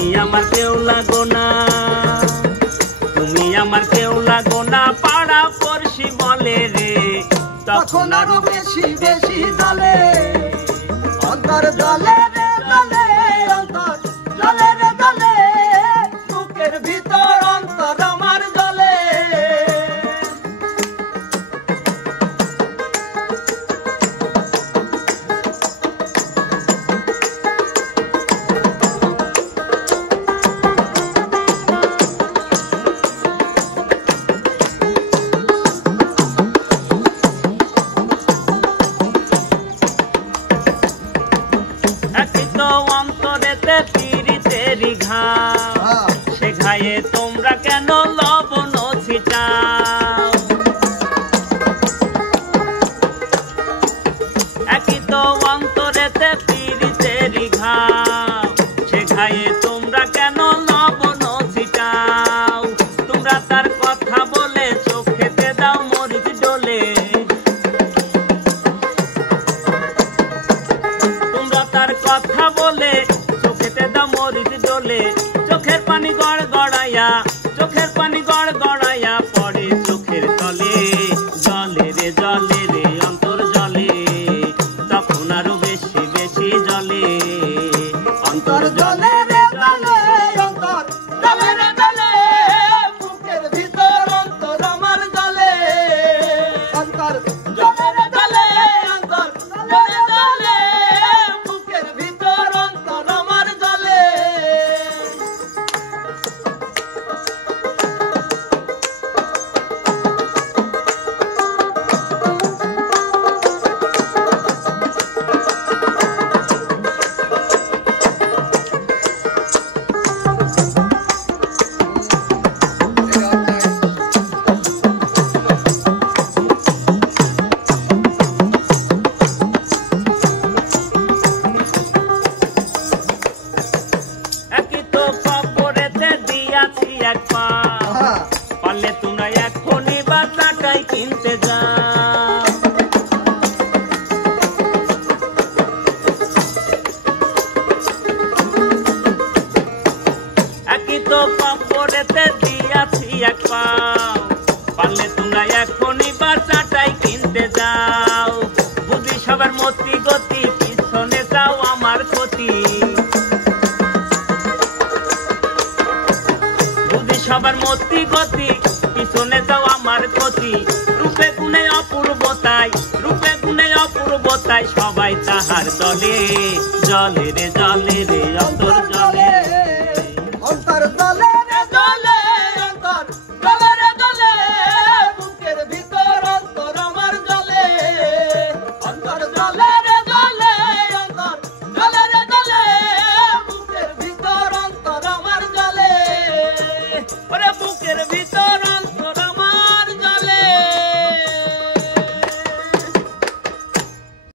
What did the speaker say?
তুমি আমার কেউ লাগো না, তুমি আমার কেউ লাগো না, পাড়া পড়শি বলে রে, তখন আরো বেশি বেশি জ্বলে অন্তর, জ্বলে রে জ্বলে অন্তর, জ্বলে রে জ্বলে বুকের ভিতর অন্তর আমার জ্বলে। অন্তরেতে পীড়িতেরি ঘাও, সে ঘায়ে তোমরা কেন লবণ ছিটাও? একই তো অন্তরেতে পীড়িতেরি ঘাও, সে ঘায়ে তোমরা কেন লবণ ছিটাও? তোমরা তার কথা বলে চোখেতে দাও মরিচ ডলে, তোমরা তার কথা বলে চোখেতে দাও মরিচ ডলে। চোখের পানি গড় গড়াইয়া, চোখের পানি গড় গড়াইয়া পড়ে চোখের তলে, জলে রে জলে রে অন্তর জলে, তখন আরো বেশি বেশি জলে অন্তর জলে রে জলে অন্তর জ্বলে রে জ্বলে বুকের ভিতর অন্তর আমার জ্বলে, অন্তর জ্বলে রে জ্বলে অন্তর জ্বলে জ্বলে বুকের ভিতর অন্তর আমার জ্বলে। একই তো কবরেতে দিয়াছি এক পা, পারলে তোমরা এখনই বাজারটাই কিনতে যাও। একই তো কবরেতে দিয়াছি এক পা, পারলে তোমরা এখনই বাজারটাই কিনতে যাও। বুঝি সবার মতি গতি, পিছনে যাও আমার ক্ষতি, বুঝি সবার মতি গতি, পিছনে যাও আমার ক্ষতি। রূপে গুণে অপূর্বতায়, রূপে গুণে অপূর্বতায় সবাই তাহার দলে, জলে রে জলে রে অন্তর জলে, অন্তর জ্বলে রে জ্বলে অন্তর জ্বলে রে জ্বলে বুকের ভিতর অন্তর আমার জ্বলে, অন্তর জ্বলে রে জ্বলে অন্তর জ্বলে রে জ্বলে বুকের ভিতর অন্তর আমার জ্বলে, ওরে বুকের ভিতর